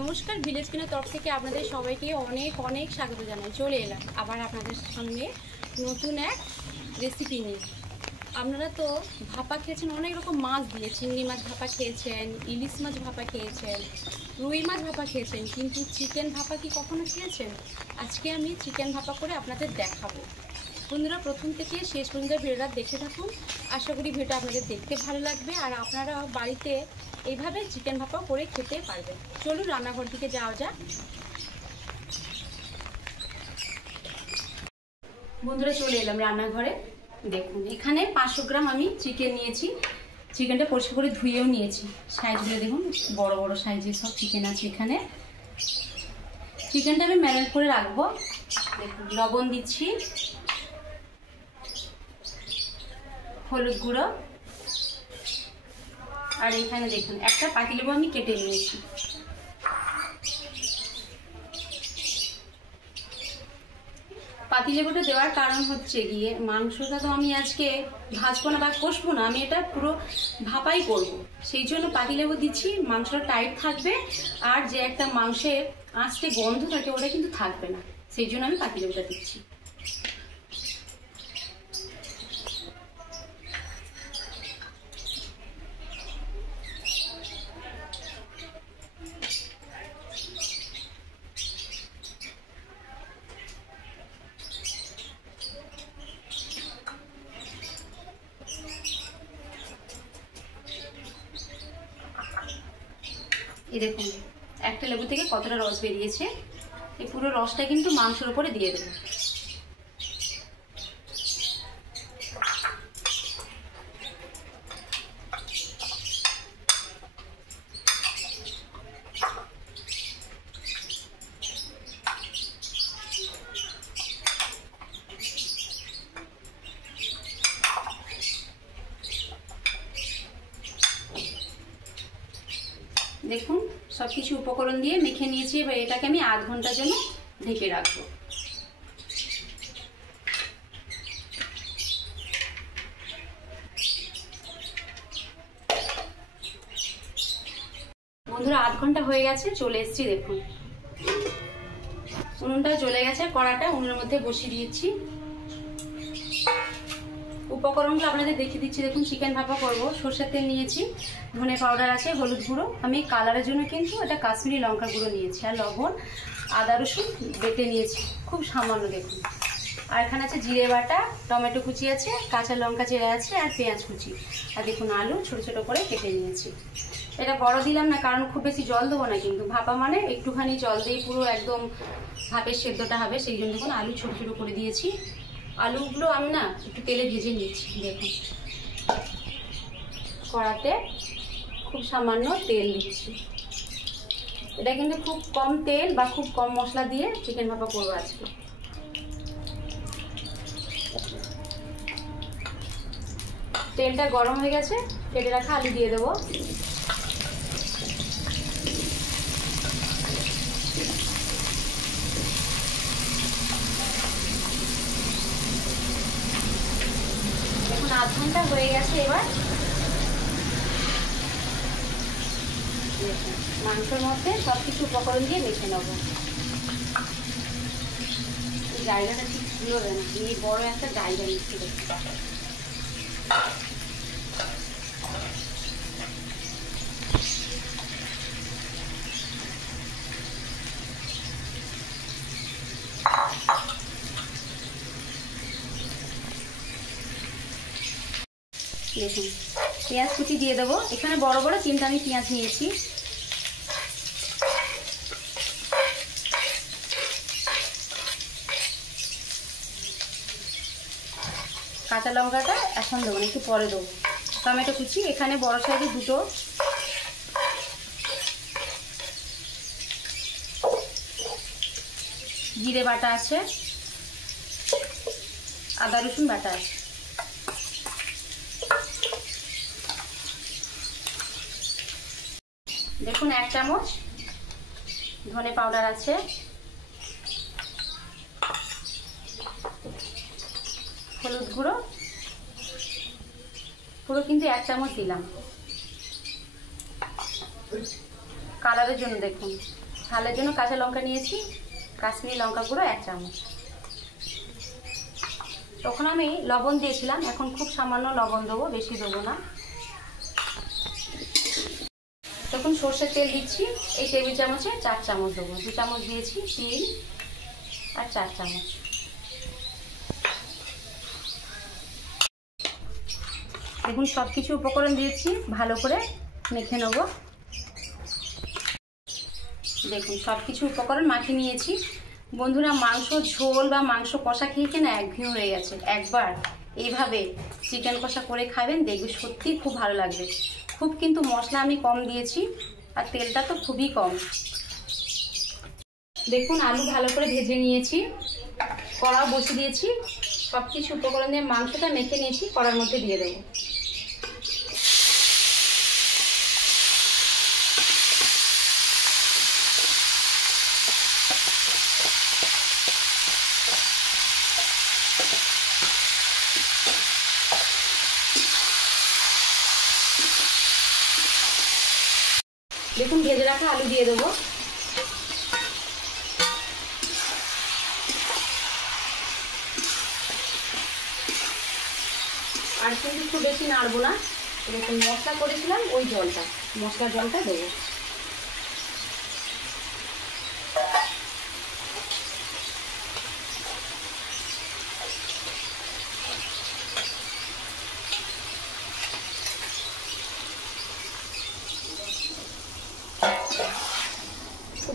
নমস্কার, ভিলেজ কিনের তরফ থেকে আপনাদের সবাইকে অনেক অনেক স্বাগত জানাই। চলে এলাম আবার আপনাদের সামনে নতুন এক রেসিপি নিয়ে। আপনারা তো ভাপা খেয়েছেন অনেক রকম মাছ দিয়ে, চিংড়ি মাছ ভাপা খেয়েছেন, ইলিশ মাছ ভাপা খেয়েছেন, রুই মাছ ভাপা খেয়েছেন, কিন্তু চিকেন ভাপা কি কখনো খেয়েছেন? আজকে আমি চিকেন ভাপা করে আপনাদের দেখাবো। বন্ধুরা, প্রথম থেকে শেষ পর্যন্ত ভিডিওটা দেখে থাকুন। আশা করি ভিডিওটা আপনাদের দেখতে ভালো লাগবে আর আপনারা বাড়িতে এইভাবে চিকেন ভাপা করে খেতে পারবেন। চলুন রান্নাঘর দিকে যাওয়া যাক। বন্ধুরা, চলে এলাম রান্নাঘরে। দেখুন, এখানে 500 গ্রাম আমি চিকেন নিয়েছি। চিকেনটা পরিষ্কার করে ধুয়েও নিয়েছি। সাইজগুলো দেখুন, বড় বড় সাইজের সব চিকেন আছে এখানে। চিকেনটা আমি ম্যারিনেট করে রাখবো। দেখুন, লবণ দিচ্ছি, হলুদ গুঁড়ো, আর এখানে দেখুন একটা পাতিলেবু আমি কেটে নিয়েছি। পাতিলেবুটা দেওয়ার কারণ হচ্ছে গিয়ে, মাংসটা তো আমি আজকে ভাজবো না বা কষবো না, আমি এটা পুরো ভাপাই করব। সেই জন্য পাতিলেবু দিচ্ছি, মাংসটা টাইট থাকবে আর যে একটা মাংসের আঁচটে গন্ধ থাকে ওটা কিন্তু থাকবে না, সেই জন্য আমি পাতিলেবুটা দিচ্ছি। এই দেখুন, একটা লেবু থেকে কতটা রস বেরিয়েছে। এই পুরো রসটা কিন্তু মাংসের উপরে দিয়ে দেবো। দেখুন, সবকিছু উপকরণ দিয়ে মেখে নিয়েছি। এবার এটাকে আমি আধ ঘন্টার জন্য ঢেকে রাখবো। বন্ধুরা, আধ ঘন্টা হয়ে গেছে, চলে এসেছি। দেখুন, উনুনটা জ্বলে গেছে, কড়াটা উনুনের মধ্যে বসিয়ে দিয়েছি। উপকরণগুলো আপনাদের দেখিয়ে দিচ্ছি। দেখুন, চিকেন ভাপা করব। সরষের তেল নিয়েছি, ধনে পাউডার আছে, হলুদ গুঁড়ো, আমি কালারের জন্য কিন্তু এটা কাশ্মীরি লঙ্কা গুঁড়ো নিয়েছি, আর লবণ, আদা রসুন বেটে নিয়েছি খুব সামান্য। দেখুন, আর এখানে আছে জিরে বাটা, টমেটো কুচি আছে, কাঁচা লঙ্কা চেরা আছে, আর পেঁয়াজ কুচি, আর দেখুন আলু ছোট ছোট করে কেটে নিয়েছি। এটা বড় দিলাম না, কারণ খুব বেশি জল দেবো না, কিন্তু ভাপা মানে একটুখানি জল দিয়ে পুরো একদম ভাপের সেদ্ধটা হবে, সেই জন্য দেখুন আলু ছোট ছোট করে দিয়েছি। আলুগুলো আমি না একটু তেলে ভেজে নিচ্ছি। দেখুন, কড়াতে খুব সামান্য তেল দিচ্ছি। এটা কিন্তু খুব কম তেল বা খুব কম মশলা দিয়ে চিকেন ভাপা করবো আজকে। তেলটা গরম হয়ে গেছে, কেটে রাখা আলু দিয়ে দেবো। এখন আধ ঘন্টা হয়ে গেছে। এবার মাংসের মধ্যে সবকিছু উপকরণ দিয়ে মেখে নেবো। জায়গাটা ঠিক ছিল না, এই বড় একটা জায়গা নিচ্ছিল। দেখুন, পেঁয়াজ কুচি দিয়ে দেবো। এখানে বড় বড় 3টা আমি পেঁয়াজ নিয়েছি। কাঁচা লঙ্কাটা এখন দেবো না, একটু পরে দেবো। টমেটো কুচি এখানে বড় সাইজে 2টো, জিরে বাটা আছে, আদা রসুন বাটা আছে। দেখুন, 1 চামচ ধনে পাউডার আছে, হলুদ গুঁড়ো পুরো কিন্তু 1 চামচ দিলাম কালারের জন্য। দেখুন ঝালের জন্য কাঁচা লঙ্কা নিয়েছি, কাশ্মীরি লঙ্কা গুঁড়ো 1 চামচ। তখন আমি লবণ দিয়েছিলাম, এখন খুব সামান্য লবণ দেবো, বেশি দেবো না। তখন সর্ষের তেল দিচ্ছি, এই টেবিল চামচে 4 চামচ দেবো। 2 চামচ দিয়েছি, 3 আর 4 চামচ। দেখুন সব কিছু উপকরণ দিয়েছি, ভালো করে মেখে নেব। দেখুন সব কিছু উপকরণ মাখিয়ে নিয়েছি। বন্ধুরা, মাংস ঝোল বা মাংস কষা খেয়ে কিনা একঘেয়ে হয়ে গেছে, একবার এইভাবে চিকেন কষা করে খাবেন, দেখবে সত্যি খুব ভালো লাগবে। খুব কিন্তু মশলা আমি কম দিয়েছি, আর তেলটা তো খুবই কম। দেখুন আলু ভালো করে ভেজে নিয়েছি, কড়া বসিয়ে দিয়েছি, সব কিছু উপকরণ দিয়ে মাংসটা মেখে নিয়েছি, কড়ার মধ্যে দিয়ে দেবো। দেখুন ভেজে রাখা আলু দিয়ে দেবো। আর কিন্তু একটু বেশি নাড়বো না, এরকম মশলা করেছিলাম ওই জলটা, মশলার জলটা দেবো।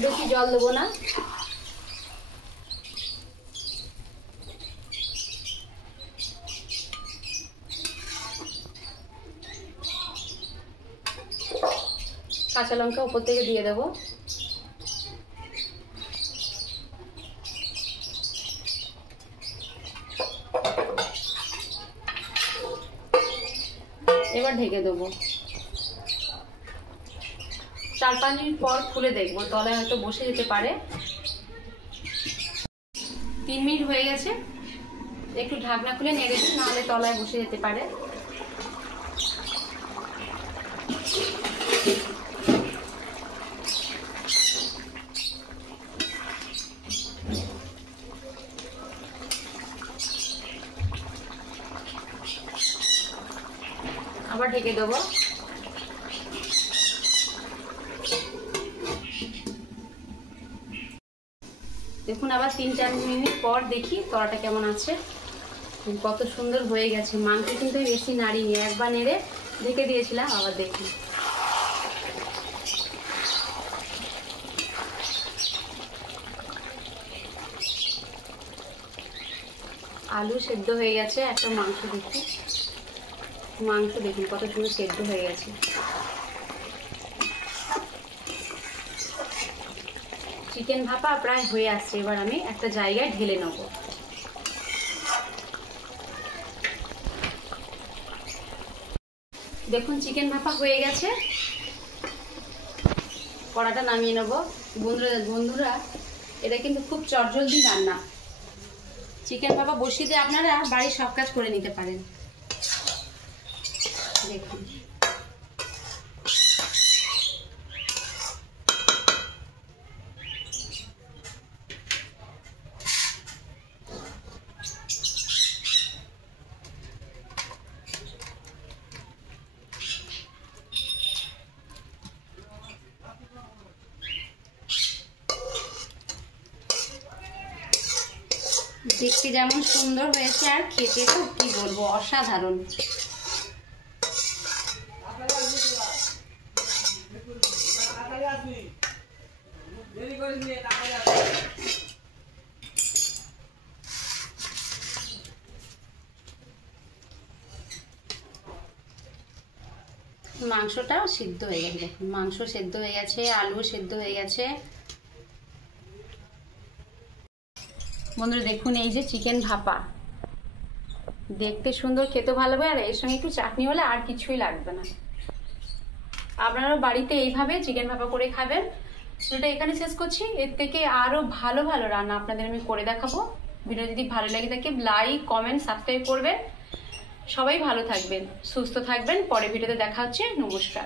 বেশি জল দেবো না। কাঁচা লঙ্কা উপর থেকে দিয়ে দেবো। এবার ঢেকে দেবো। 4-5 মিনিট পর খুলে দেখবো, তলায় হয়তো বসে যেতে পারে। 3 মিনিট হয়ে গেছে, একটু ঢাকনা খুলে নেড়ে দিই, নাহলে তলায় বসে যেতে পারে। আবার ঢেকে দেবো। দেখুন আবার 3-4 মিনিট পর দেখি তলাটা কেমন আছে। কত সুন্দর হয়ে গেছে। মাংস কিন্তু বেশি নাড়িনি, একবার নেড়ে ঢেকে দিয়েছিলাম। আবার দেখি, আলু সেদ্ধ হয়ে গেছে। একটা মাংস দেখি, মাংস দেখুন কত সুন্দর সেদ্ধ হয়ে গেছে। চিকেন ভাপা প্রায় হয়ে আসছে, এবার আমি একটা জায়গায় ঢেলে নেব। দেখুন চিকেন ভাপা হয়ে গেছে, কড়াটা নামিয়ে নেব। বন্ধুরা এটা কিন্তু খুব চটজলদি রান্না। চিকেন ভাপা বসিয়ে দিয়ে আপনারা বাড়ির সব কাজ করে নিতে পারেন। দেখুন দেখতে যেমন সুন্দর হয়েছে, আর খেতে তো কি বলবো, অসাধারণ। মাংসটাও সিদ্ধ হয়ে গেছে। দেখুন মাংস সেদ্ধ হয়ে গেছে, আলু সেদ্ধ হয়ে গেছে। বন্ধুরা দেখুন এই যে চিকেন ভাপা, দেখতে সুন্দর, খেতে ভালো হবে, আর এর সঙ্গে একটু চাটনি হলে আর কিছুই লাগবে না। আপনারা বাড়িতে এইভাবে চিকেন ভাপা করে খাবেন। ভিডিওটা এখানে শেষ করছি। এর থেকে আরো ভালো ভালো রান্না আপনাদের আমি করে দেখাবো। ভিডিও যদি ভালো লাগে থাকে লাইক, কমেন্ট, সাবস্ক্রাইব করবেন। সবাই ভালো থাকবেন, সুস্থ থাকবেন। পরের ভিডিওতে দেখা হচ্ছে। নমস্কার।